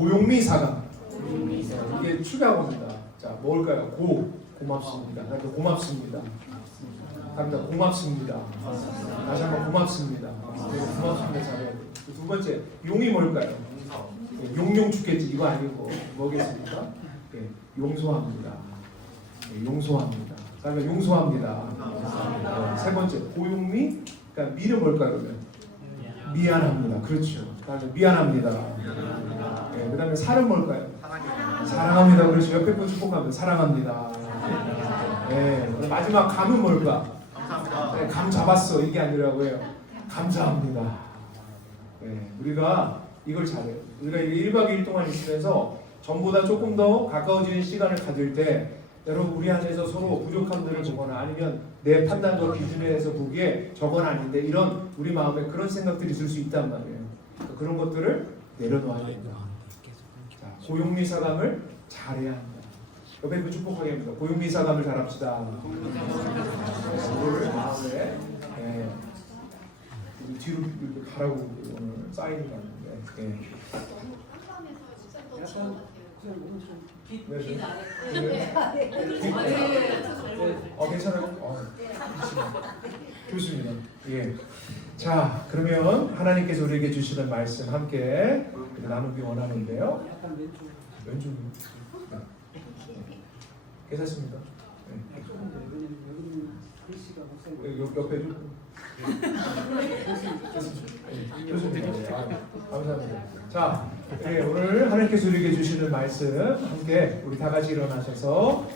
고용미 사감. 이게 추가가 옵니다. 자, 뭘까요? 고맙습니다. 고맙습니다. 갑니다. 고맙습니다. 다시 한번 고맙습니다. 고맙습니다. 잘해야 돼요. 두 번째, 용이 뭘까요? 용용 죽겠지. 이거 아니고 뭐겠습니까? 네, 용서합니다. 네, 용서합니다. 자, 그러니까 용서합니다. 네, 세 번째, 고용미. 그러니까 미는 뭘까요? 그러면 미안합니다. 그렇죠. 미안합니다. 네, 그 다음에 살은 뭘까요? 사랑합니다. 그렇죠. 옆에 분 축복합니다. 사랑합니다. 네, 마지막 감은 뭘까? 네, 감 잡았어. 이게 아니라고요. 감사합니다. 네, 우리가 이걸 잘해요. 우리가 1박 2일 동안 있으면서 전보다 조금 더 가까워지는 시간을 가질 때 여러분 우리 안에서 서로 부족함들을 보거나 아니면 내 판단과 기준에서 보기에 저건 아닌데 이런 우리 마음에 그런 생각들이 있을 수 있단 말이에요. 그러니까 그런 것들을 내려놓아야 된다. 자, 고용미 사감을 잘해야 한다. 옆에 분 축복하게 합니다. 고용미 사감을 잘합시다. 이거를 마음에 뒤로 이렇게 가라고 오늘 사인이 갔는데 괜찮아요? 좋습니다. 예. 자, 그러면 하나님께서 우리에게 주시는 말씀 함께 나누기 원하는데요. 왼쪽. 괜찮습니까? 옆에 좀. 좋습니다. 감사합니다. 자, 오늘 하나님께서 우리에게 주시는 말씀 함께 우리 다 같이 일어나셔서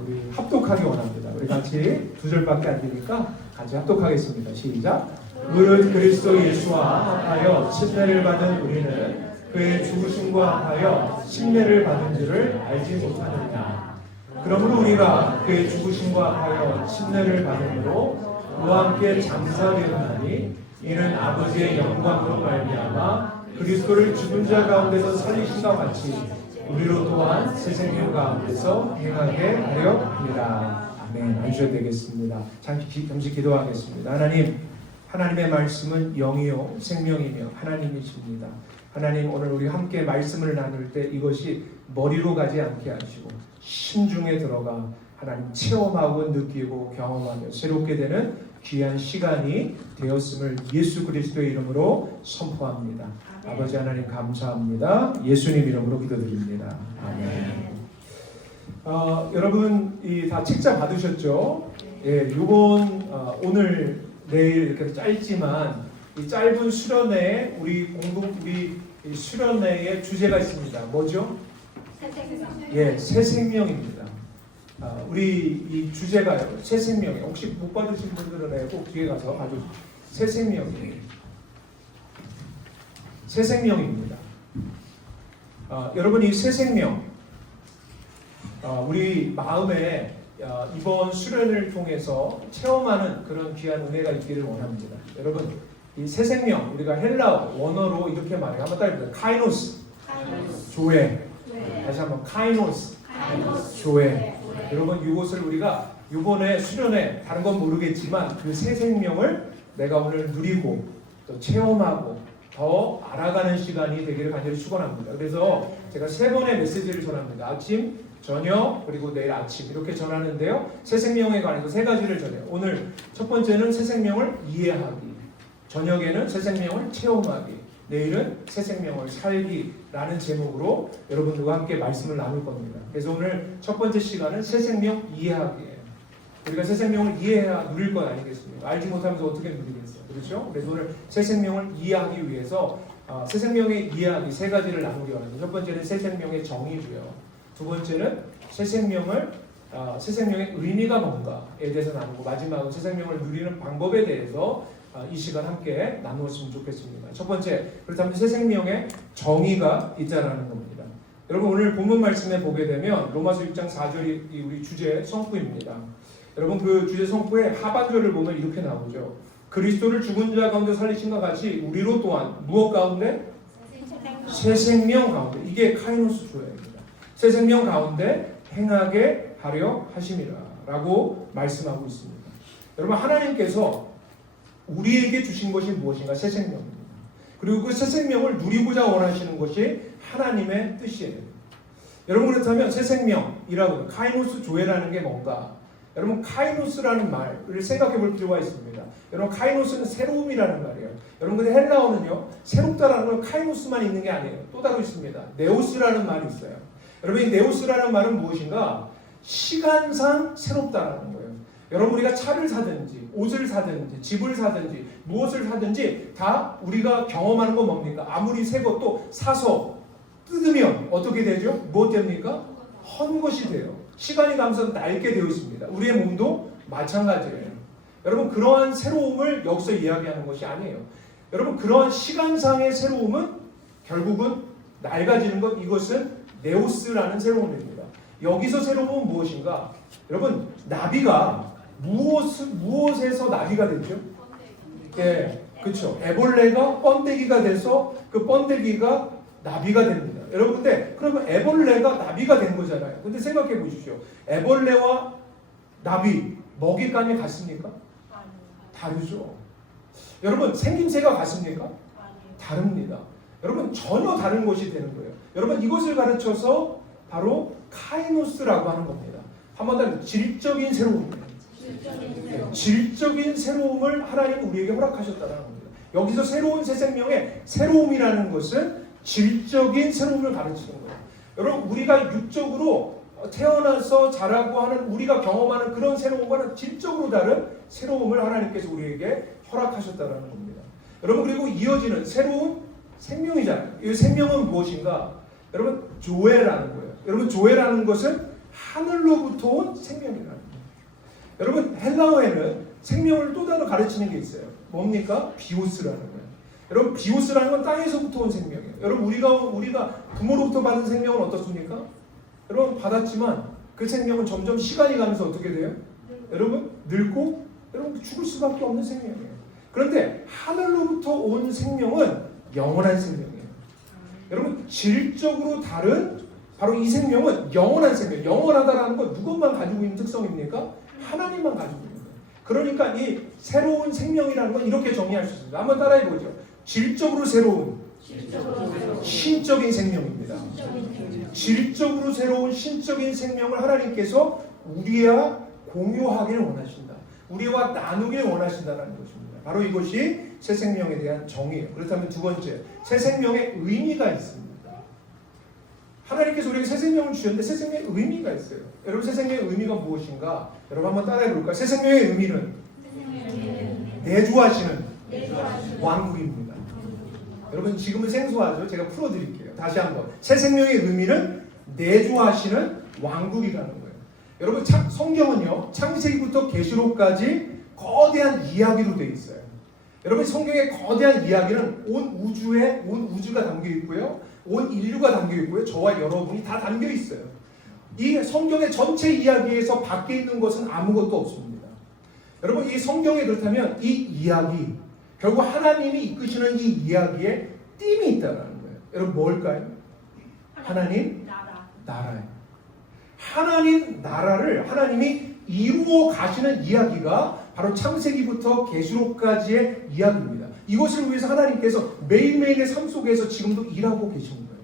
우리 합독하기 원합니다. 우리 같이 2절밖에 안 되니까 같이 합독하겠습니다. 시작. 무릇 그리스도 예수와 합하여 침례를 받은 우리는 그의 죽으심과 합하여 침례를 받은 줄을 알지 못하느냐. 그러므로 우리가 그의 죽으심과 합하여 침례를 받음으로 그와 함께 장사되었나니 이는 아버지의 영광으로 말미암아 그리스도를 죽은 자 가운데서 살리신과 같이 우리로 또한 새 생명 가운데서 행하게 하려 합니다. 아멘. 앉으셔도 되겠습니다. 잠시 기도하겠습니다. 하나님, 하나님의 말씀은 영이요 생명이며 하나님이십니다. 하나님, 오늘 우리 함께 말씀을 나눌 때 이것이 머리로 가지 않게 하시고 심중에 들어가 하나님 체험하고 느끼고 경험하며 새롭게 되는 귀한 시간이 되었음을 예수 그리스도의 이름으로 선포합니다. 아버지 하나님 감사합니다. 예수님 이름으로 기도드립니다. 아멘. 여러분 다 책자 받으셨죠? 예, 이번 오늘 내일 이렇게 짧지만 이 짧은 수련회 우리 수련회의 주제가 있습니다. 뭐죠? 예, 새 생명입니다. 우리 이 주제가요, 새 생명이에요. 혹시 못 받으신 분들은 꼭 뒤에 가서 아주 새 생명이에요. 새 생명입니다. 여러분 이 새 생명, 우리 마음에 이번 수련을 통해서 체험하는 그런 귀한 은혜가 있기를 원합니다. 여러분 이 새 생명 우리가 헬라어 원어로 이렇게 말해요. 한번 따라해보세요. 카이노스, 조회. 다시 한번 카이노스, 조회. 여러분 이것을 우리가 이번에 수련회 다른 건 모르겠지만 그 새 생명을 내가 오늘 누리고 또 체험하고 더 알아가는 시간이 되기를 간절히 축원합니다. 그래서 제가 3번의 메시지를 전합니다. 아침, 저녁, 그리고 내일 아침 이렇게 전하는데요. 새 생명에 관해서 3가지를 전해요. 오늘 첫 번째는 새 생명을 이해하기, 저녁에는 새 생명을 체험하기, 내일은 새 생명을 살기라는 제목으로 여러분들과 함께 말씀을 나눌 겁니다. 그래서 오늘 첫 번째 시간은 새 생명 이해하기예요. 우리가 새 생명을 이해해야 누릴 것 아니겠습니까? 알지 못하면서 어떻게 누리겠어요? 그렇죠? 그래서 오늘 새 생명을 이해하기 위해서 새 생명의 이해하기 3가지를 나누기 원합니다. 첫 번째는 새 생명의 정의고요. 두 번째는 새 생명의 의미가 뭔가에 대해서 나누고 마지막으로 새 생명을 누리는 방법에 대해서 이 시간 함께 나누었으면 좋겠습니다. 첫 번째, 그렇다면 새 생명의 정의가 있다라는 겁니다. 여러분 오늘 본문 말씀에 보게 되면 로마서 6장 4절이 우리 주제 성구입니다. 여러분 그 주제 성구의 하반절을 보면 이렇게 나오죠. 그리스도를 죽은 자 가운데 살리신과 같이 우리로 또한 무엇 가운데? 새 생명 가운데. 이게 카이노스 조회입니다. 새 생명 가운데 행하게 하려 하심이라 라고 말씀하고 있습니다. 여러분 하나님께서 우리에게 주신 것이 무엇인가? 새 생명입니다. 그리고 그 새 생명을 누리고자 원하시는 것이 하나님의 뜻이에요. 여러분 그렇다면 새 생명이라고 카이노스 조회라는 게 뭔가? 여러분 카이노스라는 말을 생각해 볼 필요가 있습니다. 여러분 카이노스는 새로움이라는 말이에요. 여러분 근데 헬라어는요 새롭다라는 건 카이노스만 있는 게 아니에요. 또 다르고 있습니다. 네오스라는 말이 있어요. 여러분 이 네오스라는 말은 무엇인가? 시간상 새롭다라는 거예요. 여러분 우리가 차를 사든지 옷을 사든지 집을 사든지 무엇을 사든지 다 우리가 경험하는 건 뭡니까? 아무리 새 것도 사서 뜯으면 어떻게 되죠? 무엇 됩니까? 헌 것이 돼요. 시간이 가면서 낡게 되어 있습니다. 우리의 몸도 마찬가지예요. 여러분 그러한 새로움을 여기서 이야기하는 것이 아니에요. 여러분 그러한 시간상의 새로움은 결국은 낡아지는 것, 이것은 네오스라는 새로움입니다. 여기서 새로움은 무엇인가? 여러분 나비가 무엇에서 나비가 됐죠? 예, 그렇죠. 애벌레가 번데기가 돼서 그 번데기가 나비가 됩니다. 여러분 근데 그러면 애벌레가 나비가 된 거잖아요. 근데 생각해 보십시오. 애벌레와 나비 먹잇감이 같습니까? 다르죠. 여러분 생김새가 같습니까? 다릅니다. 여러분 전혀 다른 것이 되는 거예요. 여러분 이것을 가르쳐서 바로 카이노스라고 하는 겁니다. 한 번 더 질적인 새로움이에요. 질적인 새로움을 하나님 우리에게 허락하셨다는 겁니다. 여기서 새로운 새 생명의 새로움이라는 것은 질적인 새로움을 가르치는 거예요. 여러분 우리가 육적으로 태어나서 자라고 하는 우리가 경험하는 그런 새로움과는 질적으로 다른 새로움을 하나님께서 우리에게 허락하셨다는 겁니다. 여러분 그리고 이어지는 새로운 생명이잖아요. 이 생명은 무엇인가? 여러분 조회라는 거예요. 여러분 조회라는 것은 하늘로부터 온 생명이라는 거예요. 여러분 헬라어에는 생명을 또 다른 가르치는 게 있어요. 뭡니까? 비오스라는 거예요. 여러분 비오스라는 건 땅에서부터 온 생명이에요. 여러분 우리가 부모로부터 받은 생명은 어떻습니까? 여러분 받았지만 그 생명은 점점 시간이 가면서 어떻게 돼요? 여러분 늙고 여러분 죽을 수밖에 없는 생명이에요. 그런데 하늘로부터 온 생명은 영원한 생명이에요. 여러분 질적으로 다른 바로 이 생명은 영원한 생명. 영원하다라는 건 누구만 가지고 있는 특성입니까? 하나님만 가지고 있는 거예요. 그러니까 이 새로운 생명이라는 건 이렇게 정의할 수 있습니다. 한번 따라해 보죠. 질적으로 새로운 신적인 생명입니다. 질적으로 새로운 신적인 생명을 하나님께서 우리와 공유하기를 원하신다. 우리와 나누기를 원하신다는 것입니다. 바로 이것이 새 생명에 대한 정의예요. 그렇다면 두 번째, 새 생명의 의미가 있습니다. 하나님께서 우리에게 새 생명을 주셨는데 새 생명의 의미가 있어요. 여러분 새 생명의 의미가 무엇인가? 여러분 한번 따라해 볼까요? 새 생명의 의미는 내주하시는 왕국입니다. 여러분 지금은 생소하죠? 제가 풀어드릴게요. 다시 한번. 새 생명의 의미는 내주하시는 왕국이라는 거예요. 여러분 성경은요. 창세기부터 계시록까지 거대한 이야기로 되어 있어요. 여러분 성경의 거대한 이야기는 온 우주가 담겨 있고요. 온 인류가 담겨 있고요. 저와 여러분이 다 담겨 있어요. 이 성경의 전체 이야기에서 밖에 있는 것은 아무것도 없습니다. 여러분 이 성경에 그렇다면 이 이야기 결국 하나님이 이끄시는 이 이야기에 띠이 있다는 거예요. 여러분 뭘까요? 하나님 나라예요. 하나님 나라를 하나님이 이루어 가시는 이야기가 바로 창세기부터 계시록까지의 이야기입니다. 이것을 위해서 하나님께서 매일매일의 삶 속에서 지금도 일하고 계시는 거예요.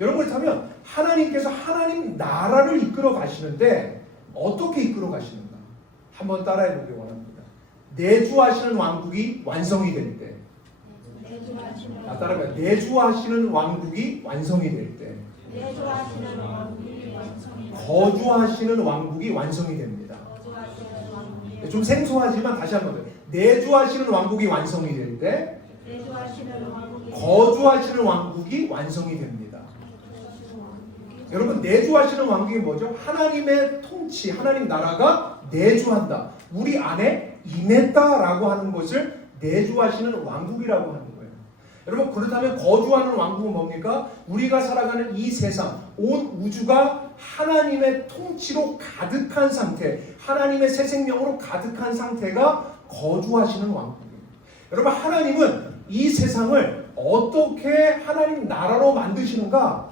여러분 그렇다면 하나님께서 하나님 나라를 이끌어 가시는데 어떻게 이끌어 가시는가? 한번 따라해 보기 원합니다. 내주하시는 왕국이 완성이 될 때, 따라해봐요. 내주하시는 왕국이 완성이 될 때, 거주하시는 왕국이 완성이 됩니다. 좀 생소하지만 다시 한번 더. 내주하시는 왕국이 완성이 될 때, 거주하시는 왕국이 완성이 됩니다. 여러분 내주하시는 왕국이 뭐죠? 하나님의 통치, 하나님 나라가 내주한다. 우리 안에 임했다라고 하는 것을 내주하시는 왕국이라고 하는 거예요. 여러분 그렇다면 거주하는 왕국은 뭡니까? 우리가 살아가는 이 세상, 온 우주가 하나님의 통치로 가득한 상태, 하나님의 새 생명으로 가득한 상태가 거주하시는 왕국이에요. 여러분 하나님은 이 세상을 어떻게 하나님 나라로 만드시는가?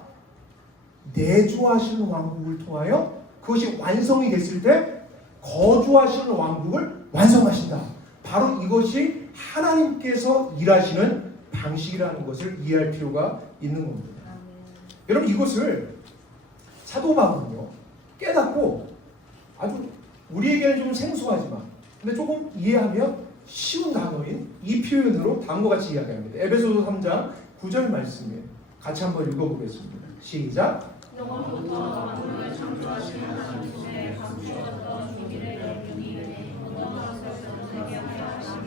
내주하시는 왕국을 통하여 그것이 완성이 됐을 때 거주하시는 왕국을 완성하신다. 바로 이것이 하나님께서 일하시는 방식이라는 것을 이해할 필요가 있는 겁니다. 여러분 이것을 사도 바울은요 깨닫고 아주 우리에게는 좀 생소하지만 근데 조금 이해하면 쉬운 단어인 이 표현으로 다음과 같이 이야기합니다. 에베소서 3장 9절 말씀이에요. 같이 한번 읽어보겠습니다. 시작. 영원부터 만물을 창조하신 하나님의 감추었던 비밀을 여러분이 언어로서 얘기하게 하시며.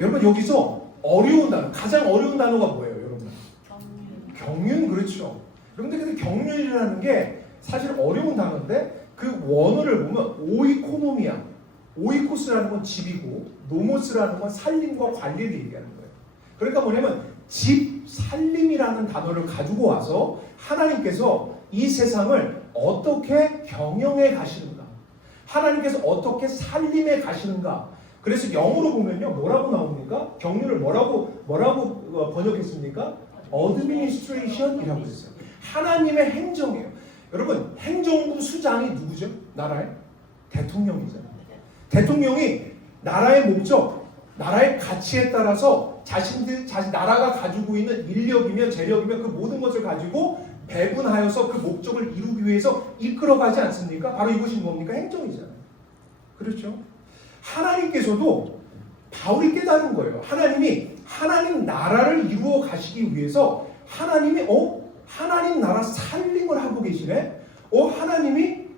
여러분 여기서 어려운 단어, 가장 어려운 단어가 뭐예요, 여러분? 경륜, 그렇죠. 여러분들 근데 경륜이라는 게 사실 어려운 단어인데 그 원어를 보면 오이코노미아, 오이코스라는 건 집이고 노모스라는 건 살림과 관리를 얘기하는 거예요. 그러니까 뭐냐면 집, 살림이라는 단어를 가지고 와서 하나님께서 이 세상을 어떻게 경영해 가시는가, 하나님께서 어떻게 살림해 가시는가. 그래서 영어로 보면요 뭐라고 나옵니까? 경륜을 뭐라고 번역했습니까? Administration이라고 했어요. 하나님의 행정이에요. 여러분 행정부 수장이 누구죠? 나라의 대통령이잖아요. 대통령이 나라의 목적, 나라의 가치에 따라서 자신 나라가 가지고 있는 인력이며 재력이며 그 모든 것을 가지고 배분하여서 그 목적을 이루기 위해서 이끌어가지 않습니까? 바로 이것이 뭡니까? 행정이잖아요. 그렇죠? 하나님께서도 바울이 깨달은 거예요. 하나님이 하나님 나라를 이루어 가시기 위해서 하나님이 하나님 나라 살림을 하고 계시네. 하나님이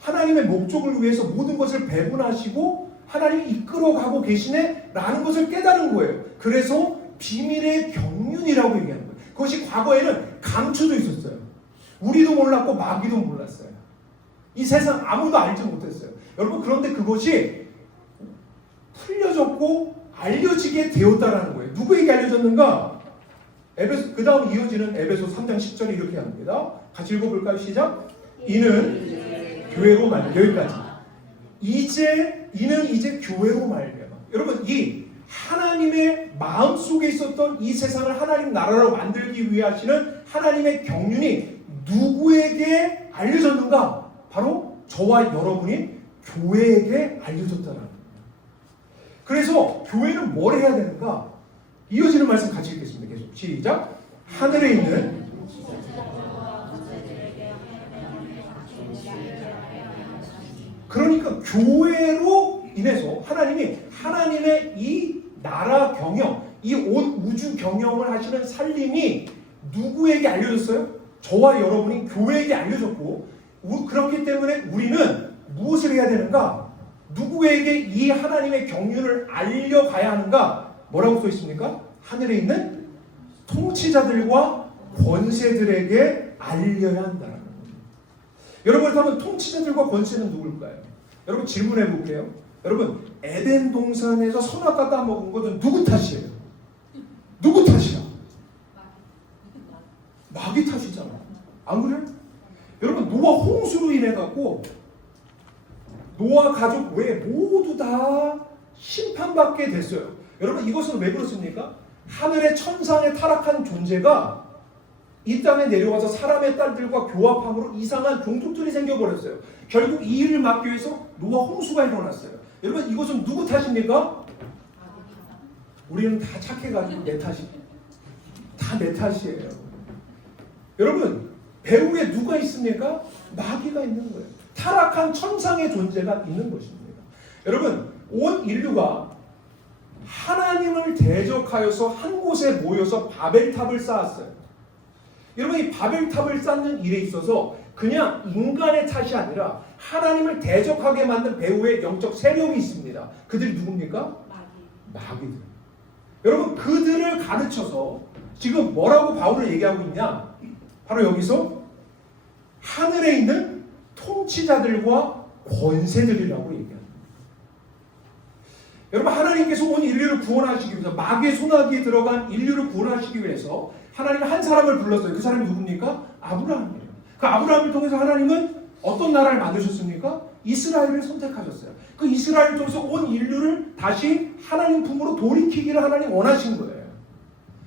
하나님의 목적을 위해서 모든 것을 배분하시고 하나님이 이끌어가고 계시네 라는 것을 깨달은 거예요. 그래서 비밀의 경륜이라고 얘기하는 거예요. 그것이 과거에는 감춰져 있었어요. 우리도 몰랐고 마귀도 몰랐어요. 이 세상 아무도 알지 못했어요. 여러분 그런데 그것이 풀려졌고 알려지게 되었다라는 거예요. 누구에게 알려졌는가? 그 다음 이어지는 에베소 3장 10절에 이렇게 합니다. 같이 읽어볼까요? 시작. 이는 교회로 말미암아. 여기까지. 이는 이제 교회로 말미암아. 여러분 이 하나님의 마음속에 있었던 이 세상을 하나님 나라로 만들기 위해 하시는 하나님의 경륜이 누구에게 알려졌는가? 바로 저와 여러분이 교회에게 알려졌다는 거예요. 그래서 교회는 뭘 해야 되는가? 이어지는 말씀 같이 읽겠습니다. 계속 시작. 하늘에 있는 그러니까 교회로 인해서 하나님이 하나님의 이 나라 경영, 이 온 우주 경영을 하시는 살림이 누구에게 알려졌어요? 저와 여러분이 교회에게 알려졌고 그렇기 때문에 우리는 무엇을 해야 되는가? 누구에게 이 하나님의 경륜을 알려가야 하는가? 뭐라고 써 있습니까? 하늘에 있는 통치자들과 권세들에게 알려야 한다는 겁니다. 여러분 그렇다면 통치자들과 권세는 누굴까요? 여러분 질문해 볼게요. 여러분 에덴 동산에서 선악과 따먹은 것은 누구 탓이에요? 누구 탓이야? 마귀 탓이잖아. 안 그래? 여러분 노아 홍수로 인해 갖고 노아 가족 외에 모두 다 심판받게 됐어요. 여러분 이것은 왜 그렇습니까? 하늘의 천상에 타락한 존재가 이 땅에 내려와서 사람의 딸들과 교합함으로 이상한 종족들이 생겨버렸어요. 결국 이 일을 막기 위해서 노아 홍수가 일어났어요. 여러분 이것은 누구 탓입니까? 우리는 다 착해가지고 내 탓이 다 내 탓이에요. 여러분 배후에 누가 있습니까? 마귀가 있는 거예요. 타락한 천상의 존재가 있는 것입니다. 여러분 온 인류가 하나님을 대적하여서 한 곳에 모여서 바벨탑을 쌓았어요. 여러분 이 바벨탑을 쌓는 일에 있어서 그냥 인간의 탓이 아니라 하나님을 대적하게 만든 배후의 영적 세력이 있습니다. 그들이 누굽니까? 마귀들. 여러분 그들을 가르쳐서 지금 뭐라고 바울을 얘기하고 있냐? 바로 여기서 하늘에 있는 통치자들과 권세들이라고 얘기합니다. 여러분 하나님께서 온 인류를 구원하시기 위해서 마귀의 손아귀에 들어간 인류를 구원하시기 위해서 하나님은 한 사람을 불렀어요. 그 사람이 누굽니까? 아브라함이에요. 그 아브라함을 통해서 하나님은 어떤 나라를 만드셨습니까? 이스라엘을 선택하셨어요. 그 이스라엘을 통해서 온 인류를 다시 하나님 품으로 돌이키기를 하나님 원하신 거예요.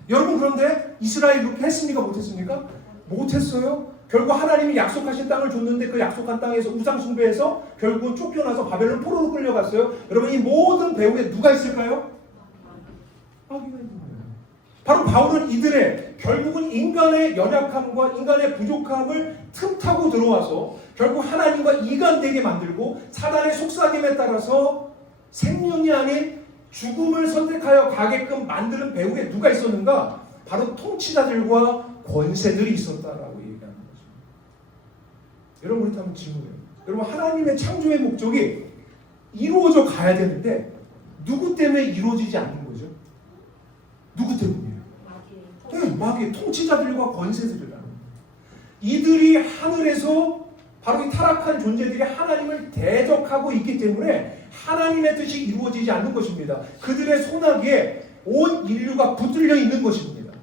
여러분 그런데 이스라엘이 그렇게 했습니까? 못했습니까? 못했어요. 결국 하나님이 약속하신 땅을 줬는데 그 약속한 땅에서 우상 숭배해서 결국은 쫓겨나서 바벨론 포로로 끌려갔어요. 여러분 이 모든 배후에 누가 있을까요? 마귀가 있는 거예요. 바로 바울은 이들의 결국은 인간의 연약함과 인간의 부족함을 틈타고 들어와서 결국 하나님과 이간되게 만들고 사단의 속삭임에 따라서 생명이 아닌 죽음을 선택하여 가게끔 만드는 배후에 누가 있었는가? 바로 통치자들과 권세들이 있었다라고 얘기하는 거죠. 여러분, 그렇다면 한번 질문해요. 여러분, 하나님의 창조의 목적이 이루어져 가야 되는데 누구 때문에 이루어지지 않는 거죠? 누구 때문이에요? 네, 마귀의 통치자들과 권세들이라는 거예요. 이들이 하늘에서 바로 이 타락한 존재들이 하나님을 대적하고 있기 때문에 하나님의 뜻이 이루어지지 않는 것입니다. 그들의 손아귀에 온 인류가 붙들려 있는 것입니다.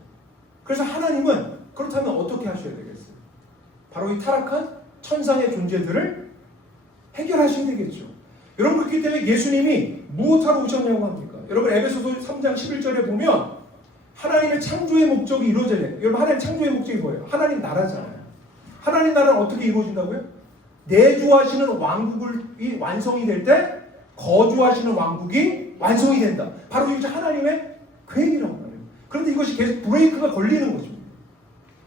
그래서 하나님은 그렇다면 어떻게 하셔야 되겠어요? 바로 이 타락한 천상의 존재들을 해결하시면 되겠죠. 여러분, 그렇기 때문에 예수님이 무엇하러 오셨냐고 합니까? 여러분, 에베소서 3장 11절에 보면 하나님의 창조의 목적이 이루어져야 돼요. 여러분, 하나님 창조의 목적이 뭐예요? 하나님 나라잖아요. 하나님 나라는 어떻게 이루어진다고요? 내주하시는 왕국이 완성이 될 때 거주하시는 왕국이 완성이 된다. 바로 이제 하나님의 계획이라고 말해요. 그런데 이것이 계속 브레이크가 걸리는 것입니다.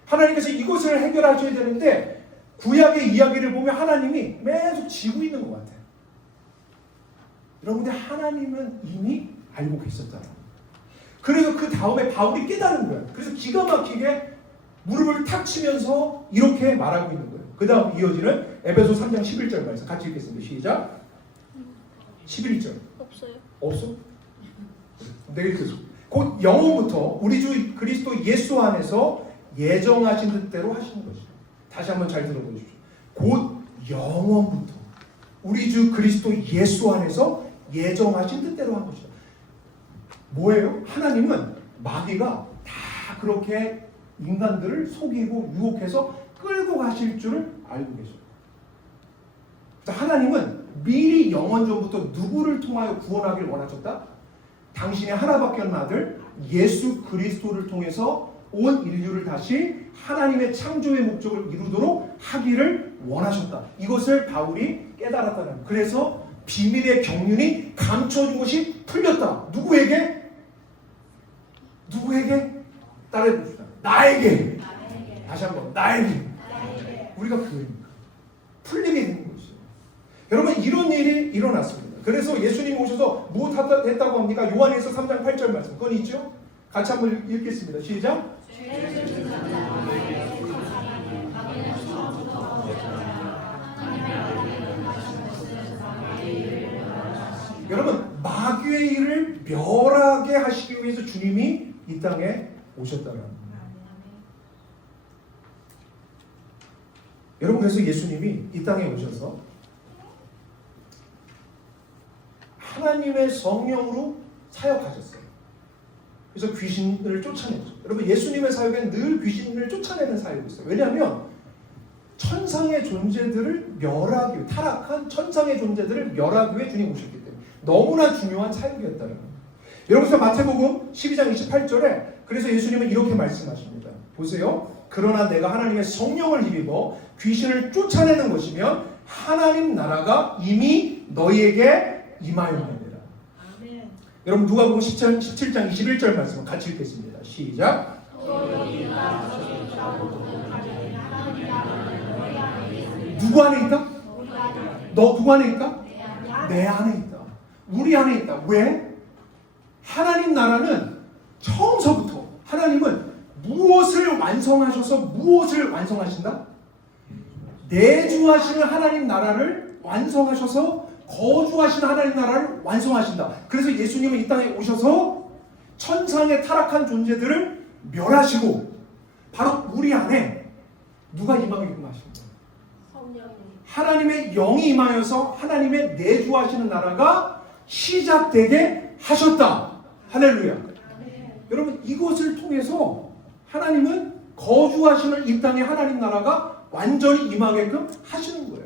하나님께서 이것을 해결하셔야 되는데 구약의 이야기를 보면 하나님이 계속 지고 있는 것 같아요. 여러분들, 하나님은 이미 알고 계셨잖아요. 그래서 그 다음에 바울이 깨달은 거예요. 그래서 기가 막히게 무릎을 탁 치면서 이렇게 말하고 있는 거예요. 그 다음 이어지는 에베소 3장 11절 말씀 같이 읽겠습니다. 시작. 11절. 없어요. 없어? 내가 읽겠어. 곧 영원부터 우리 주 그리스도 예수 안에서 예정하신 뜻대로 하시는 것이죠. 다시 한번 잘 들어보십시오. 곧 영원부터 우리 주 그리스도 예수 안에서 예정하신 뜻대로 한 것이죠. 뭐예요? 하나님은 마귀가 다 그렇게 인간들을 속이고 유혹해서 끌고 가실 줄을 알고 계셔요. 하나님은 미리 영원 전부터 누구를 통하여 구원하기를 원하셨다? 당신의 하나밖에 없는 아들 예수 그리스도를 통해서 온 인류를 다시 하나님의 창조의 목적을 이루도록 하기를 원하셨다. 이것을 바울이 깨달았다는 거예요. 그래서 비밀의 경륜이 감춰진 것이 풀렸다. 누구에게? 누구에게? 따라해 봅시다. 나에게. 다시 한번 나에게. 우리가 그거입니다. 풀리게 되는 것이죠. 여러분, 이런 일이 일어났습니다. 그래서 예수님이 오셔서 무엇 했다고 합니까? 요한에서 3장 8절 말씀. 그건 있죠? 같이 한번 읽겠습니다. 시작. 여러분, 마귀의 일을 멸하게 하시기 위해서 주님이 이 땅에 오셨다는 겁니다. 여러분, 그래서 예수님이 이 땅에 오셔서 하나님의 성령으로 사역하셨어요. 그래서 귀신을 쫓아내죠. 여러분, 예수님의 사역엔 늘 귀신을 쫓아내는 사역이 있어요. 왜냐하면 천상의 존재들을 멸하기 위해, 타락한 천상의 존재들을 멸하기 위해 주님 오셨기 때문에 너무나 중요한 사역이었다는 겁니다. 여러분, 그래서 마태복음 12장 28절에 그래서 예수님은 이렇게 말씀하십니다. 보세요. 그러나 내가 하나님의 성령을 힘입어 귀신을 쫓아내는 것이면 하나님 나라가 이미 너희에게 임하였느니라. 여러분, 누가복음 17장 21절 말씀 같이 읽겠습니다. 시작. 누구 안에 있다? 너 누구 안에 있다? 내 안에 있다. 우리 안에 있다. 왜? 하나님 나라는 처음서부터 하나님은 무엇을 완성하셔서 무엇을 완성하신다? 내주하시는 하나님 나라를 완성하셔서 거주하시는 하나님 나라를 완성하신다. 그래서 예수님은 이 땅에 오셔서 천상의 타락한 존재들을 멸하시고 바로 우리 안에 누가 임하게끔 하십니다. 하나님의 영이 임하여서 하나님의 내주하시는 나라가 시작되게 하셨다. 할렐루야. 여러분, 이것을 통해서 하나님은 거주하시는 이 땅의 하나님 나라가 완전히 임하게끔 하시는 거예요.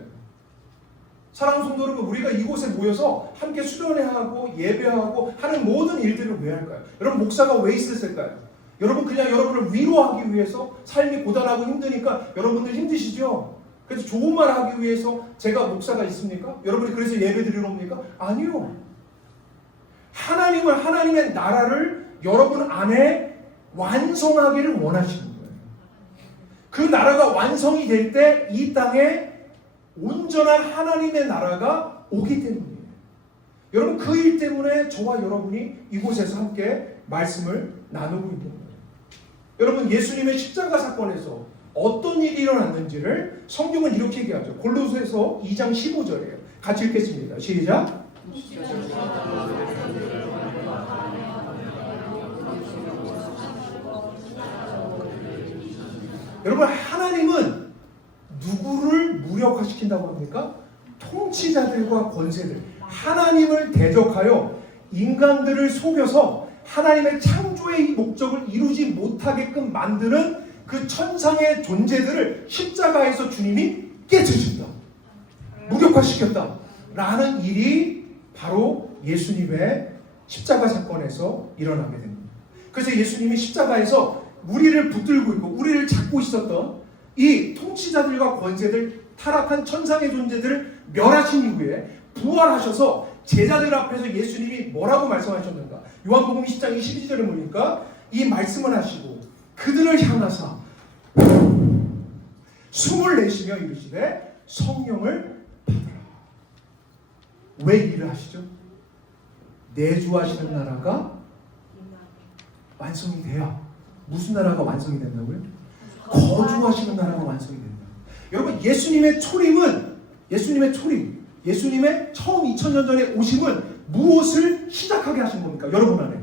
사랑하는 성도 여러분, 우리가 이곳에 모여서 함께 수련회하고 예배하고 하는 모든 일들을 왜 할까요? 여러분, 목사가 왜 있었을까요? 여러분, 그냥 여러분을 위로하기 위해서 삶이 고단하고 힘드니까 여러분들 힘드시죠? 그래서 좋은 말 하기 위해서 제가 목사가 있습니까? 여러분이 그래서 예배 드리러 옵니까? 아니요. 하나님을, 하나님의 나라를 여러분 안에 완성하기를 원하시는 거예요. 그 나라가 완성이 될 때 이 땅에 온전한 하나님의 나라가 오기 때문이에요. 여러분 그 일 때문에 저와 여러분이 이곳에서 함께 말씀을 나누고 있는 거예요. 여러분 예수님의 십자가 사건에서 어떤 일이 일어났는지를 성경은 이렇게 얘기하죠. 골로새서 2장 15절이에요. 같이 읽겠습니다. 시작. 여러분 하나님은 누구를 무력화시킨다고 합니까? 통치자들과 권세들, 하나님을 대적하여 인간들을 속여서 하나님의 창조의 목적을 이루지 못하게끔 만드는 그 천상의 존재들을 십자가에서 주님이 깨트리신다, 무력화시켰다 라는 일이 바로 예수님의 십자가 사건에서 일어나게 됩니다. 그래서 예수님이 십자가에서 우리를 붙들고 있고 우리를 잡고 있었던 이 통치자들과 권세들, 타락한 천상의 존재들을 멸하신 이후에 부활하셔서 제자들 앞에서 예수님이 뭐라고 말씀하셨는가? 요한복음 10장 22절에 보니까 이 말씀을 하시고 그들을 향하사 숨을 내쉬며 이르시되 성령을 받으라. 왜 일을 하시죠? 내주하시는 나라가 완성이 돼야. 무슨 나라가 완성이 된다고요? 거주하시는 나라가 완성이 된다. 여러분 예수님의 초림은 예수님의 처음 2000년 전에 오심은 무엇을 시작하게 하신 겁니까? 여러분 안에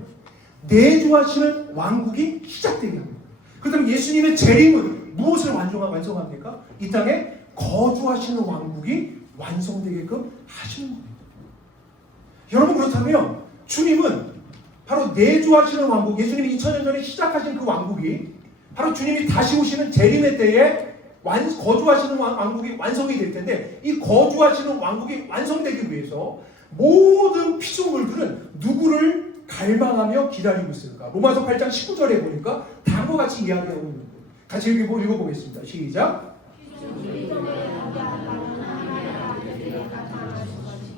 내주하시는 왕국이 시작되게 합니다. 그렇다면 예수님의 재림은 무엇을 완성합니까? 이 땅에 거주하시는 왕국이 완성되게끔 하시는 겁니다. 여러분 그렇다면 주님은 바로 내주하시는 왕국, 예수님이 2000년 전에 시작하신 그 왕국이 바로 주님이 다시 오시는 재림의 때에 거주하시는 왕국이 완성이 될 텐데, 이 거주하시는 왕국이 완성되기 위해서 모든 피조물들은 누구를 갈망하며 기다리고 있을까? 로마서 8장 19절에 보니까 다음과 같이 이야기하고 있는 거예요. 같이 읽어보겠습니다. 시작.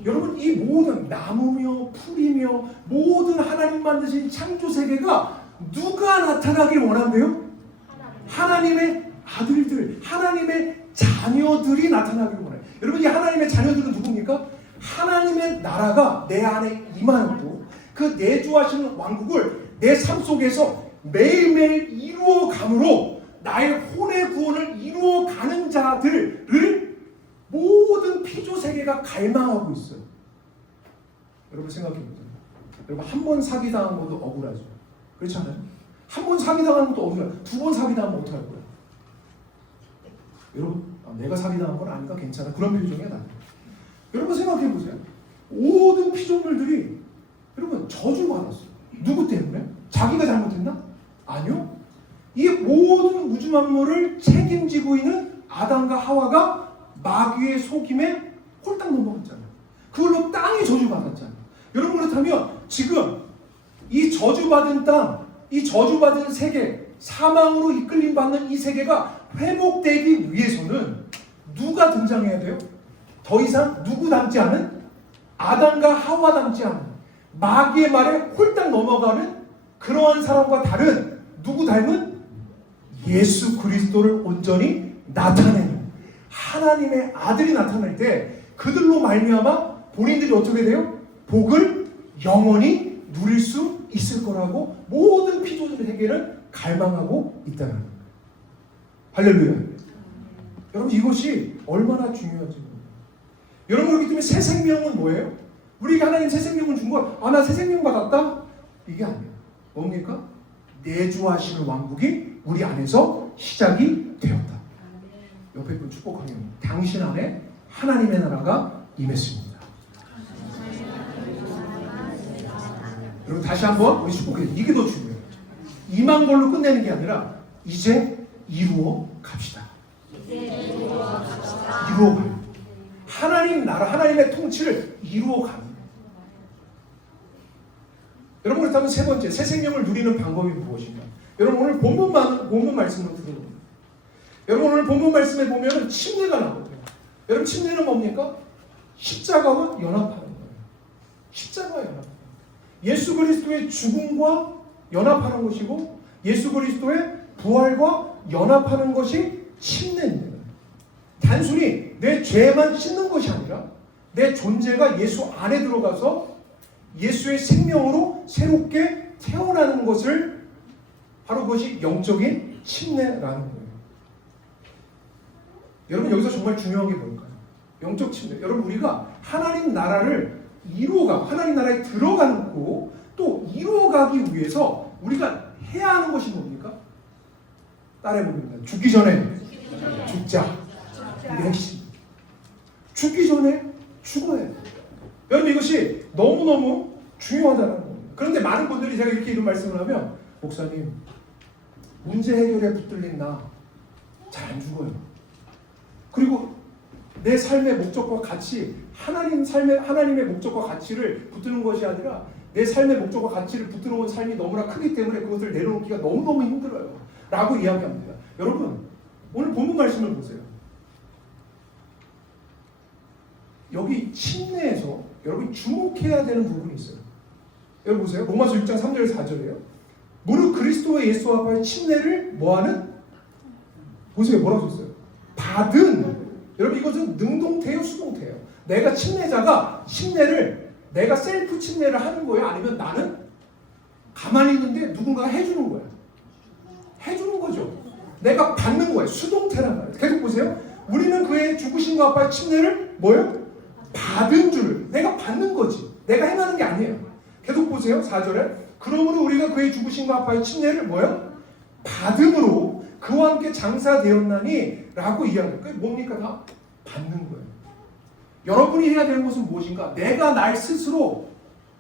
여러분 이 모든 나무며 풀이며 모든 하나님 만드신 창조 세계가 누가 나타나길 원한대요? 하나님의 아들들, 하나님의 자녀들이 나타나길 원해요. 여러분 이 하나님의 자녀들은 누굽니까? 하나님의 나라가 내 안에 임하였고 그 내주하시는 왕국을 내 삶 속에서 매일매일 이루어감으로 나의 혼의 구원을 이루어가는 자들을 모든 피조세계가 갈망하고 있어요. 여러분 생각해보세요. 여러분 한 번 사기당한 것도 억울하죠. 그렇지 않아요? 한 번 사기당한 것도 억울해요. 두 번 사기당하면 어떡할 거예요? 여러분 내가 사기당한 건 아니까 괜찮아. 그런 표정이 나요. 여러분 생각해보세요. 모든 피조물들이 여러분 저주받았어요. 누구 때문에? 자기가 잘못했나? 아니요. 이 모든 우주 만물을 책임지고 있는 아담과 하와가 마귀의 속임에 홀딱 넘어갔잖아요. 그걸로 땅이 저주받았잖아요. 여러분 그렇다면 지금 이 저주받은 땅, 이 저주받은 세계, 사망으로 이끌림 받는 이 세계가 회복되기 위해서는 누가 등장해야 돼요? 더 이상 누구 닮지 않은? 아담과 하와 닮지 않은 마귀의 말에 홀딱 넘어가는 그러한 사람과 다른 누구 닮은? 예수 그리스도를 온전히 나타내는 하나님의 아들이 나타날 때 그들로 말미암아 본인들이 어떻게 돼요? 복을 영원히 누릴 수 있을 거라고 모든 피조들에게는 갈망하고 있다는 거예요. 할렐루야. 여러분 이것이 얼마나 중요한지 모르겠어요. 여러분 그렇기 때문에 새 생명은 뭐예요? 우리가 하나님 새 생명을 준 거, 나 새 생명 받았다? 이게 아니에요. 뭡니까? 내주하시는 왕국이 우리 안에서 시작이 되었다. 옆에 분 축복하며 당신 안에 하나님의 나라가 임했습니다. 여러분 다시 한번 우리 축복해요. 이게 더 중요해요. 임한 걸로 끝내는 게 아니라 이제 이루어 갑시다. 이루어 가요. 하나님 나라, 하나님의 통치를 이루어 가는. 여러분 그렇다면 세 번째, 새 생명을 누리는 방법이 무엇인가? 여러분 오늘 본문 말씀으로 들어봅니다. 여러분 오늘 본문 말씀에 보면 침례가 나거든요. 여러분 침례는 뭡니까? 십자가와 연합하는 거예요. 십자가와 연합. 예수 그리스도의 죽음과 연합하는 것이고 예수 그리스도의 부활과 연합하는 것이 침례입니다. 단순히 내 죄만 씻는 것이 아니라 내 존재가 예수 안에 들어가서 예수의 생명으로 새롭게 태어나는 것을 바로 그것이 영적인 침례라는 거예요. 여러분 여기서 정말 중요한 게 뭘까요? 영적 침례. 여러분 우리가 하나님 나라를 이루어가고 하나님 나라에 들어가고 또 이루어가기 위해서 우리가 해야 하는 것이 뭡니까? 따라해봅니다. 죽기 전에 죽자. 이게 핵심. 죽기 전에 죽어야 돼요. 여러분 이것이 너무너무 중요하다는 겁니다. 그런데 많은 분들이 제가 이렇게 이런 말씀을 하면 목사님 문제 해결에 붙들린 나 잘 안 죽어요. 그리고 내 삶의 목적과 가치 하나님의 목적과 가치를 붙드는 것이 아니라 내 삶의 목적과 가치를 붙들어 온 삶이 너무나 크기 때문에 그것을 내려놓기가 너무너무 힘들어요 라고 이야기합니다. 여러분 오늘 본문 말씀을 보세요. 여기 침례에서 여러분이 주목해야 되는 부분이 있어요. 여러분 보세요. 로마서 6장 3절 4절이에요. 무릇 그리스도와 예수 앞에 침례를 뭐하는? 보세요. 뭐라고 썼어요? 받은. 여러분 이것은 능동태요 수동태요. 내가 침례자가 침례를 내가 셀프 침례를 하는 거예요? 아니면 나는 가만히 있는데 누군가가 해주는 거예요? 해주는 거죠. 내가 받는 거예요. 수동태란 말이에요. 계속 보세요. 우리는 그의 죽으심과 합하여 침례를 뭐예요? 받은 줄. 내가 받는 거지. 내가 행하는 게 아니에요. 계속 보세요. 4절에 그러므로 우리가 그의 죽으심과 합하여 침례를 뭐예요? 받음으로 그와 함께 장사되었나니 라고 이야기해요. 그게 뭡니까? 다 받는 거예요. 여러분이 해야 되는 것은 무엇인가? 내가 날 스스로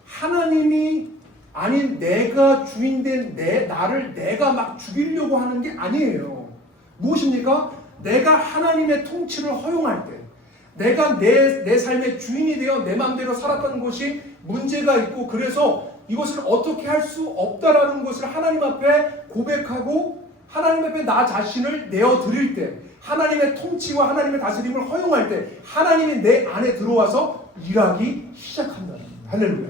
하나님이 아닌 내가 주인된 나를 내가 막 죽이려고 하는 게 아니에요. 무엇입니까? 내가 하나님의 통치를 허용할 때 내가 내 삶의 주인이 되어 내 마음대로 살았던 것이 문제가 있고 그래서 이것을 어떻게 할 수 없다라는 것을 하나님 앞에 고백하고 하나님 앞에 나 자신을 내어드릴 때 하나님의 통치와 하나님의 다스림을 허용할 때 하나님이 내 안에 들어와서 일하기 시작한다는 거예요. 할렐루야.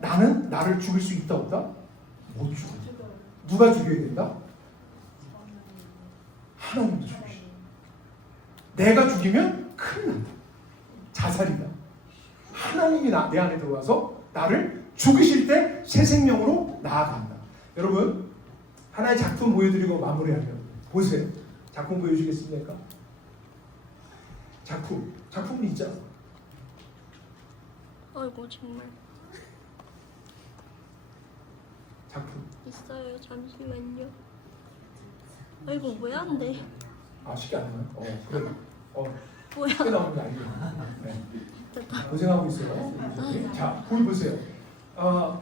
나는 나를 죽일 수 있다 없다? 못 죽어. 누가 죽여야 된다? 하나님도 죽이시오. 내가 죽이면 큰일 난다. 자살이다. 하나님이 내 안에 들어와서 나를 죽이실 때 새 생명으로 나아간다. 여러분 하나의 작품 보여드리고 마무리하면 보세요. 작품 보여주시겠습니까? 작품은 있잖아. 아이고 정말 작품 있어요. 잠시만요. 아이고 왜 안 돼? 쉽게 안 되나? 그래. 뭐야? 쉽게 나오는 게 아니에요. 네. 고생하고 있어요. 자, 보세요.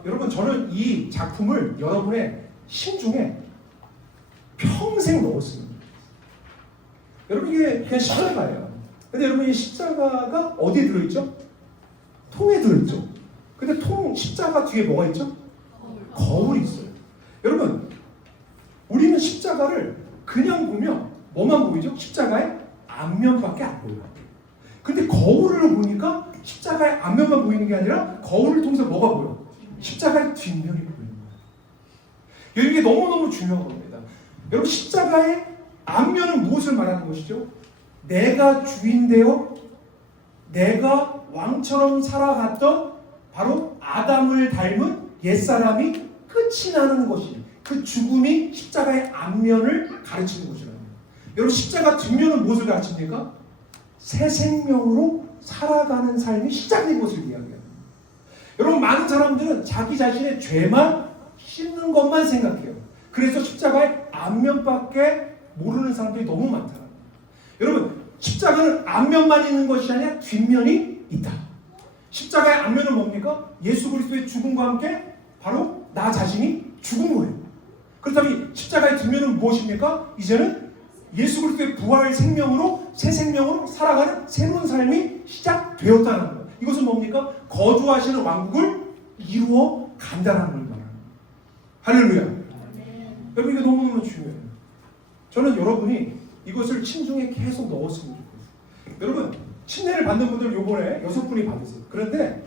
여러분 저는 이 작품을 여러분의 심중에 평생 넣었습니다. 여러분 이게 그냥 십자가예요. 근데 여러분 이 십자가가 어디에 들어있죠? 통에 들어있죠. 근데 십자가 뒤에 뭐가 있죠? 거울이 있어요. 여러분 우리는 십자가를 그냥 보면 뭐만 보이죠? 십자가의 앞면밖에 안 보여요. 근데 거울을 보니까 십자가의 앞면만 보이는 게 아니라 거울을 통해서 뭐가 보여? 십자가의 뒷면이 보이는 거예요. 이게 너무너무 중요한 겁니다. 여러분 십자가의 앞면은 무엇을 말하는 것이죠? 내가 주인되어 내가 왕처럼 살아갔던 바로 아담을 닮은 옛사람이 끝이 나는 것이 그 죽음이 십자가의 앞면을 가르치는 것이라는 거예요. 여러분 십자가 뒷면은 무엇을 가르칩니까? 새 생명으로 살아가는 삶이 시작된 것을 이야기합니다. 여러분 많은 사람들은 자기 자신의 죄만 씻는 것만 생각해요. 그래서 십자가의 앞면밖에 모르는 사람들이 너무 많다는 거예요. 여러분 십자가는 앞면만 있는 것이 아니라 뒷면이 있다. 십자가의 앞면은 뭡니까? 예수 그리스도의 죽음과 함께 바로 나 자신이 죽은 거예요. 그렇다면 십자가의 뒷면은 무엇입니까? 이제는 예수 그리스도의 부활 생명으로 새 생명으로 살아가는 새로운 삶이 시작되었다는 거예요. 이것은 뭡니까? 거주하시는 왕국을 이루어 간다는 걸 말합니다. 할렐루야. 여러분 이게 너무너무 중요해요. 저는 여러분이 이것을 심중에 계속 넣었으면 좋겠어요. 여러분 침례를 받는 분들 요번에 6분이 받으세요. 그런데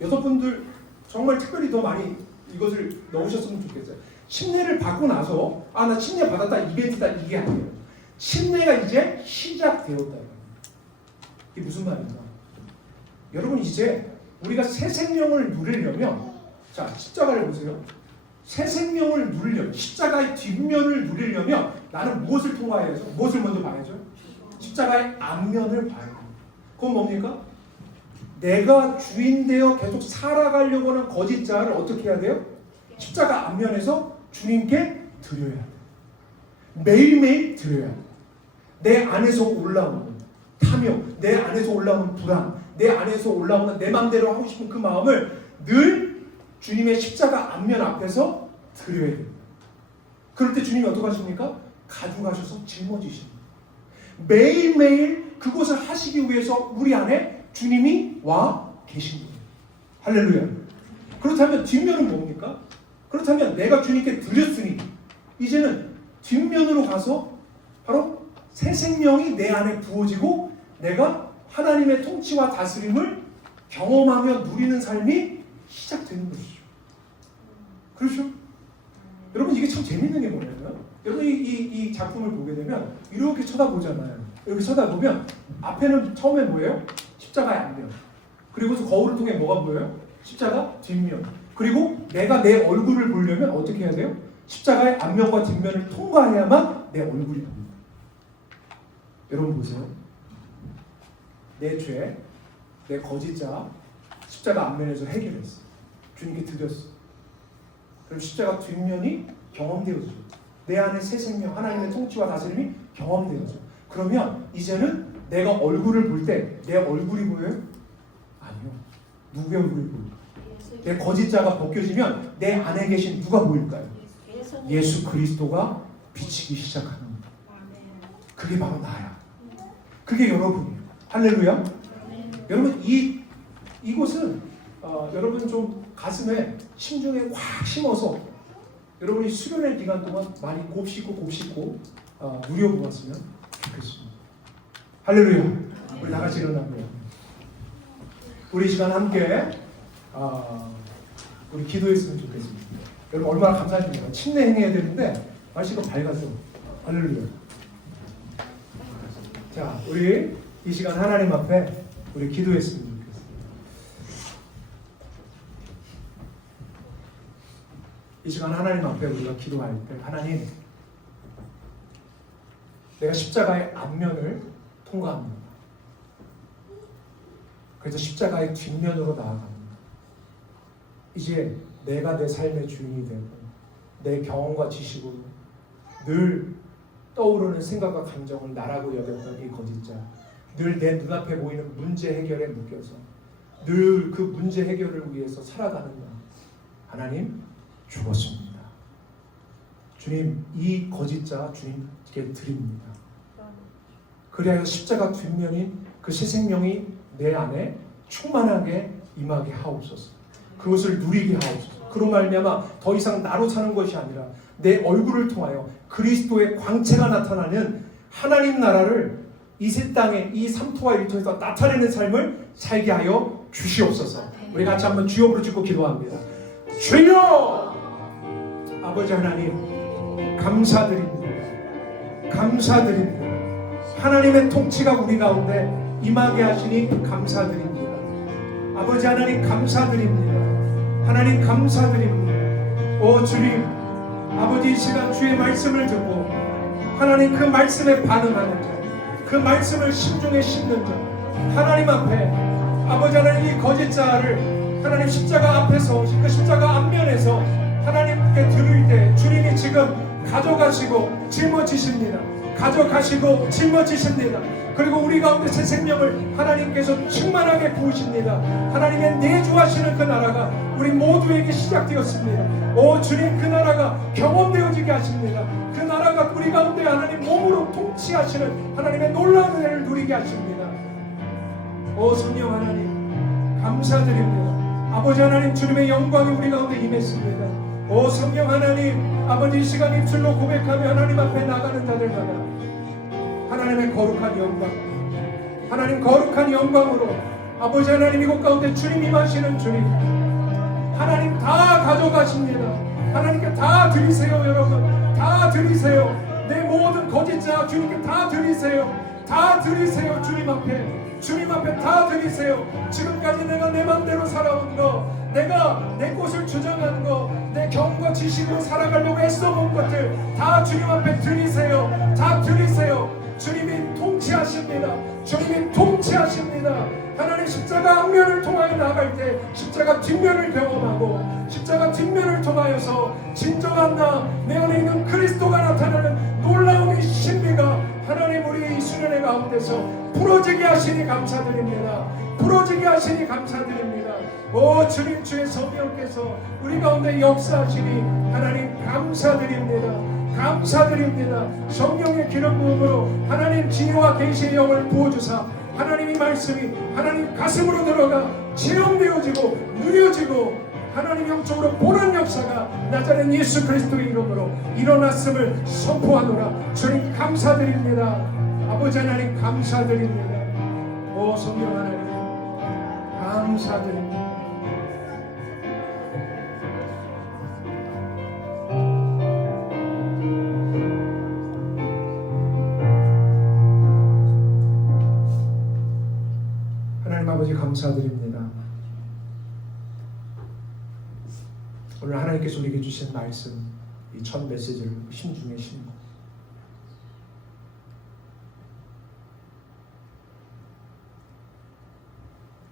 6분들 정말 특별히 더 많이 이것을 넣으셨으면 좋겠어요. 침례를 받고 나서 나 침례 받았다, 이벤트다, 이게 아니에요. 침례가 이제 시작되었다. 이게 무슨 말인가? 여러분, 이제 우리가 새 생명을 누리려면, 자, 십자가를 보세요. 새 생명을 누리려면, 십자가의 뒷면을 누리려면 나는 무엇을 통과해야죠? 무엇을 먼저 봐야죠? 십자가의 앞면을 봐야 돼요. 그건 뭡니까? 내가 주인 되어 계속 살아가려고 하는 거짓 자를 어떻게 해야 돼요? 십자가 앞면에서 주님께 드려야 돼요. 매일매일 드려야 돼요. 내 안에서 올라오는 탐욕, 내 안에서 올라오는 불안, 내 안에서 올라오는 내 마음대로 하고 싶은 그 마음을 늘 주님의 십자가 앞면 앞에서 드려야 됩니다. 그럴 때 주님이 어떻게 하십니까? 가져가셔서 짊어지십니다. 매일매일 그것을 하시기 위해서 우리 안에 주님이 와 계신 거예요. 할렐루야. 그렇다면 뒷면은 뭡니까? 그렇다면 내가 주님께 드렸으니 이제는 뒷면으로 가서 바로 새 생명이 내 안에 부어지고 내가 하나님의 통치와 다스림을 경험하며 누리는 삶이 시작되는 것이죠. 그렇죠? 여러분, 이게 참 재밌는 게 뭐냐면, 여러분 이 작품을 보게 되면 이렇게 쳐다보잖아요. 이렇게 쳐다보면 앞에는 처음에 뭐예요? 십자가의 앞면. 그리고서 거울을 통해 뭐가 보여요? 십자가 뒷면. 그리고 내가 내 얼굴을 보려면 어떻게 해야 돼요? 십자가의 앞면과 뒷면을 통과해야만 내 얼굴이 보입니다. 여러분 보세요. 내 죄, 내 거짓자 십자가 앞면에서 해결했어. 주님께 드렸어. 그럼 십자가 뒷면이 경험되어지죠. 내 안에 새 생명, 하나님의 통치와 다스림이 경험되어져. 그러면 이제는 내가 얼굴을 볼 때 내 얼굴이 보여요? 아니요. 누구의 얼굴이 보여요? 내 거짓자가 벗겨지면 내 안에 계신 누가 보일까요? 예수 그리스도가 비치기 시작합니다. 그게 바로 나야. 그게 여러분이에요. 할렐루야. 여러분, 이곳은 여러분 좀 가슴에 심중에 확 심어서 여러분이 수련회 기간 동안 많이 곱씹고 누려보았으면 좋겠습니다. 할렐루야. 우리 다 같이 일어나고요. 우리 이 시간 함께 우리 기도했으면 좋겠습니다. 여러분 얼마나 감사드립니다. 침례 행해야 되는데 날씨가 밝아서 할렐루야. 자, 우리 이 시간 하나님 앞에 우리 기도했으면 좋겠습니다. 이 시간 하나님 앞에 우리가 기도할 때 하나님, 내가 십자가의 앞면을 통과합니다. 그래서 십자가의 뒷면으로 나아갑니다. 이제 내가 내 삶의 주인이 되고 내 경험과 지식으로 늘 떠오르는 생각과 감정을 나라고 여겼던 이 거짓자, 늘 내 눈앞에 보이는 문제 해결에 묶여서 늘 그 문제 해결을 위해서 살아가는 나, 하나님 죽었습니다. 주님, 이 거짓자 주님께 드립니다. 그리하여 십자가 뒷면인 그 새 생명이 내 안에 충만하게 임하게 하옵소서. 그것을 누리게 하옵소서. 그로 말미암아 더 이상 나로 사는 것이 아니라 내 얼굴을 통하여 그리스도의 광채가 나타나는 하나님 나라를 이 새 땅에 이 삼토와 일터에서 나타내는 삶을 살게 하여 주시옵소서. 우리 같이 한번 주여 부르짖고 기도합니다. 주여! 아버지 하나님, 감사드립니다. 감사드립니다. 하나님의 통치가 우리 가운데 임하게 하시니 감사드립니다. 아버지 하나님 감사드립니다. 하나님 감사드립니다. 오 주님, 아버지 이 시간 주의 말씀을 듣고 하나님 그 말씀에 반응하는 자, 그 말씀을 심중에 심는 자, 하나님 앞에 아버지 하나님 이 거짓자를 하나님 십자가 앞에서 그 십자가 앞면에서 하나님께 드릴 때 주님이 지금 가져가시고 짊어지십니다. 가져가시고 짊어지십니다. 그리고 우리 가운데 새 생명을 하나님께서 충만하게 부으십니다. 하나님의 내주하시는 그 나라가 우리 모두에게 시작되었습니다. 오 주님, 그 나라가 경험되어지게 하십니다. 그 나라가 우리 가운데 하나님 몸으로 통치하시는 하나님의 놀라운 은혜를 누리게 하십니다. 오 성령 하나님 감사드립니다. 아버지 하나님, 주님의 영광이 우리 가운데 임했습니다. 오 성령 하나님, 아버지 이 시간 입술로 고백하며 하나님 앞에 나가는 자들마다 하나님의 거룩한 영광, 하나님 거룩한 영광으로 아버지 하나님 이곳 가운데 주님 임하시는 주님, 하나님 다 가져가십니다. 하나님께 다 드리세요. 여러분 다 드리세요. 내 모든 거짓자 주님께 다 드리세요. 다 드리세요. 주님 앞에 다 드리세요. 지금까지 내가 내 맘대로 살아온 거, 내가 내 것을 주장한 거, 내 경과 지식으로 살아가려고 애써본 것들 다 주님 앞에 드리세요. 다 드리세요. 주님이 통치하십니다. 주님이 통치하십니다. 하나님 십자가 앞면을 통하여 나갈 때 십자가 뒷면을 경험하고 십자가 뒷면을 통하여서 진정한 내 안에 있는 그리스도가 나타나는 놀라운 이 신비가 하나님 우리 이 수련회 가운데서 부러지게 하시니 감사드립니다. 부러지게 하시니 감사드립니다. 오 주님 주의 성령께서 우리 가운데 역사하시니 하나님 감사드립니다. 감사드립니다. 성령의 기름 부음으로 하나님 지혜와 계시의 영을 부어주사 하나님의 말씀이 하나님 가슴으로 들어가 체험되어지고 누려지고 하나님 영적으로 보는 역사가 나자렛 예수 그리스도의 이름으로 일어났음을 선포하노라. 주님 감사드립니다. 아버지 하나님 감사드립니다. 오 성령 하나님 감사드립니다. 하나님 아버지 감사드립니다. 오늘 하나님께서 우리에게 주신 말씀, 이 첫 메시지를 심중에 심고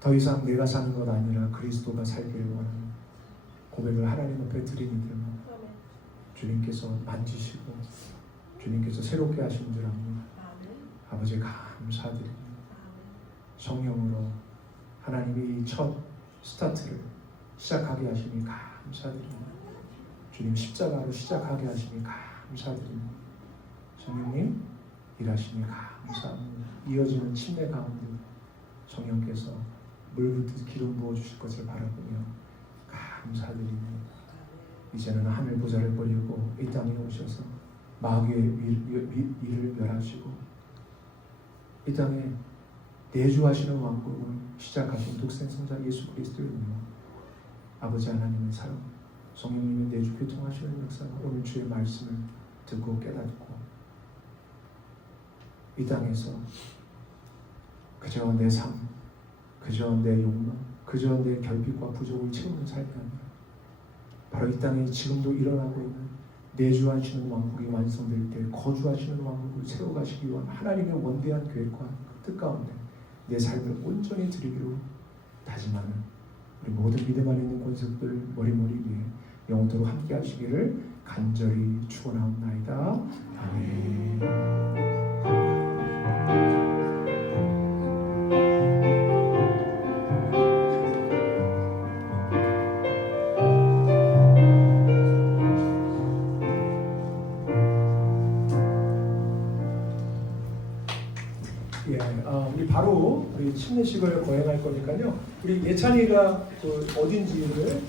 더 이상 내가 사는 것 아니라 그리스도가 살기를 원하는 고백을 하나님 앞에 드리니 되면 주님께서 만지시고 주님께서 새롭게 하신 줄 압니다. 아버지 감사드립니다. 성령으로 하나님이 첫 스타트를 시작하게 하시니 감사드립니다. 주님 십자가로 시작하게 하시니 감사드립니다. 성령님 일하시니 감사합니다. 이어지는 침례 가운데 성령께서 물붓듯 기름 부어주실 것을 바라보며 감사드립니다. 이제는 하늘 보좌를 버리고 이 땅에 오셔서 마귀의 일을 멸하시고 이 땅에 내주하시는 왕국을 시작하신 독생 성자 예수 그리스도의 은혜와 아버지 하나님의 사랑, 성령님의 내주 교통하시는 역사가 오늘 주의 말씀을 듣고 깨닫고 이 땅에서 그저 내 삶, 그저 내 욕망, 그저 내 결핍과 부족을 채우는 삶이 아니라 바로 이 땅에 지금도 일어나고 있는 내주하시는 왕국이 완성될 때 거주하시는 왕국을 세워가시기 위한 하나님의 원대한 계획과 뜻 가운데 내 삶을 온전히 드리기로 다짐하는 우리 모든 믿음 안에 있는 권속들 머리머리 위에 영원토록 함께 하시기를 간절히 축원하옵나이다. 아멘. 우리 바로 우리 침례식을 거행할 거니까요. 우리 예찬이가 그 어딘지를